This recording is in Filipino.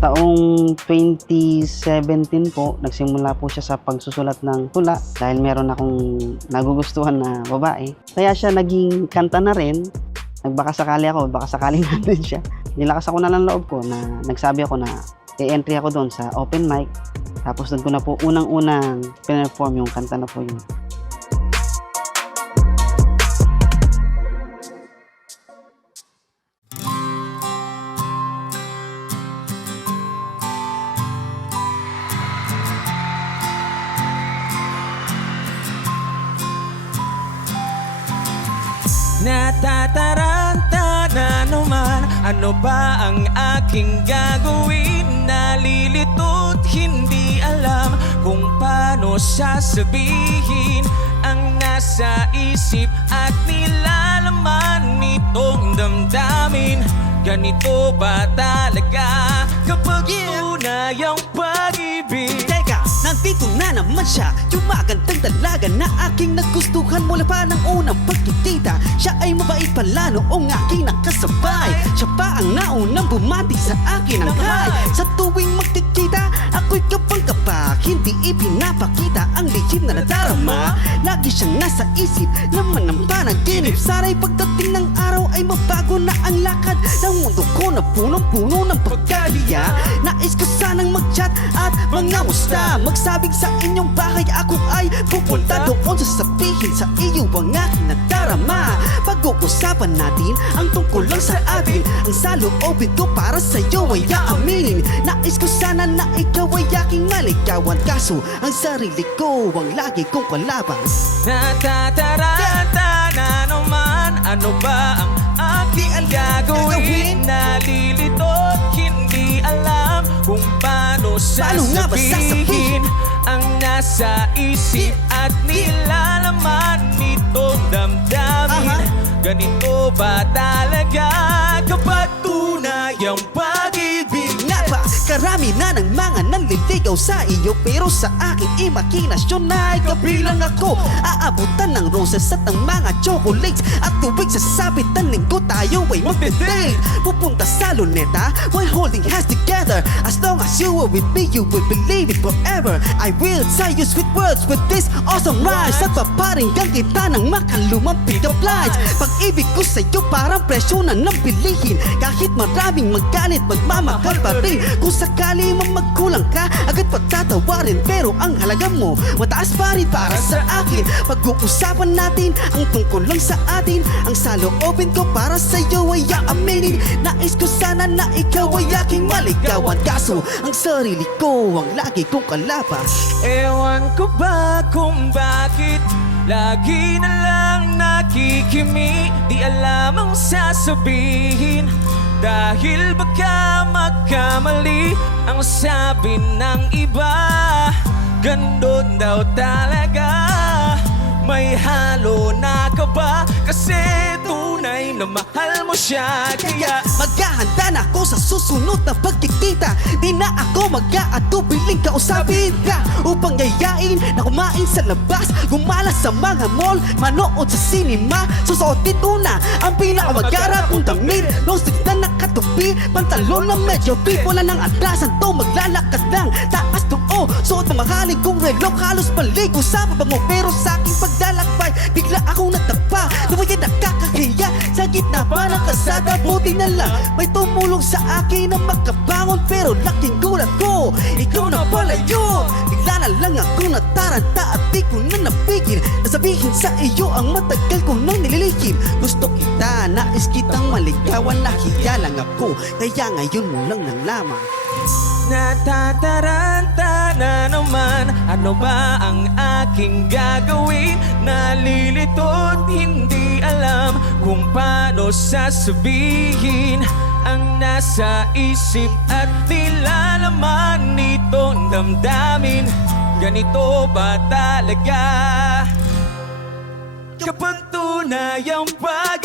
Taong 2017 po, nagsimula po siya sa pagsusulat ng tula dahil meron akong nagugustuhan na babae. Kaya siya naging kanta na rin. Nagbaka sakali ako, baka sakaling natin siya. Nilakas ako na ng loob ko na nagsabi ako na i-entry ako doon sa open mic. Tapos doon ko na po unang-unang pinerform yung kanta na po yun. Natataranta na naman, ano ba ang aking gagawin? Nalilitot, hindi alam kung paano sasabihin ang nasa isip at nilalaman nitong damdamin. Ganito ba talaga kapag tunay ang pag-ibig? Teka, nandito na naman siya, yung magandang dalaga na aking nagustuhan mula pa ng unang pagkikita. Siya ay mabait pala noong aking nakasabay. Siya pa ang naunang bumati sa akin ng hi. Sa tuwing magkikita, ako'y kapag hindi ipinapakita ang lihim na nadarama. Lagi siyang nasa isip, naman ang panaginip. Sana'y pagdating ng araw ay mabago na ang lakad ng mundo ko na punong-puno ng pagkaliya. Nais ko sanang mag-chat at mangamusta, magsabing sa inyong bahay ako ay pupunta doon. Sasabihin sa iyo ang aking nadarama. Pag-uusapan natin ang tungkol lang sa atin. Ang saloobin ko para sa'yo ay aaminin. Nais ko sana na ikaw ay aking maligawan, kaso ang sarili ko ang lagi kong kalaban. Natataranta na naman, ano ba ang aking gagawin? Nalilitot, hindi alam kung paano nga ba sasabihin ang nasa isip at nilalaman nitong damdamin. Ganito ba talaga kapag tunay ang pag-ibig? Nga ba, karami na ng mga nanliligaw sa iyo, pero sa aking imaginasyon ay kabilang ako. Aabutan ng roses at ng mga chocolates, at tuwing sasabitan linggo tayo ay magbe-date. Pupunta sa luneta while holding hands together. As long as you are with me, you will believe it forever. I will tell you sweet words with this awesome rhymes, at paparinggan kita ng makalumang pick-up lines. Pag-ibig ko sa'yo parang presyo na ng bilihin. Kahit maraming magalit, magmamahal pa rin. Kung sakali man magkulang ka, agad patatawarin. Pero ang halaga mo, mataas pa rin para sa akin. Pag-uusapan natin ang tungkol lang sa atin. Ang saloobin ko para sa'yo ay aaminin. Nais ko sana na ikaw ay aking maligawan, kaso ang sarili ko ang lagi kong kalaban. Ewan ko ba kung bakit lagi na lang nakikimi, di alam ang sasabihin. Dahil baka magkamali ang sabi ng iba. Gandun daw talaga, may halo na kaba, kasi tunay na mahal mo siya. Kaya maghahanda na ako sa susunod na pagkikita. Di na ako mag-aatubiling kausapin ka, upang yayain na kumain sa labas, gumala sa mga mall, manood sa cinema. Susuotin ko na ang pinakamagarap kong damit, long sleeve na nakatupi, pantalon na medyo big, wala nang atrasan to, maglalakad lang taas noo. Suot mamahaling kong relog, halos paligo sa pabango, pero sa aking paglalakbay bigla akong natapa. Lumaya nakakahiya sa gitna pa ng kasada. Buti na lang may tumulong sa akin na makabangon, pero laking gulat ko, ikaw na pala yun. Bigla na lang ako nataranta at di ko na napigil na sabihin sa iyo ang matagal ko nang nililihim. Gusto kita, nais kitang maligawan, nahiya lang ako, kaya ngayon mo lang nalaman. Natataranta na naman, ano ba ang aking gagawin? Nalilitot, hindi alam kung paano sasabihin ang nasa isip at nilalaman nitong damdamin. Ganito ba talaga kapag tunay ang pag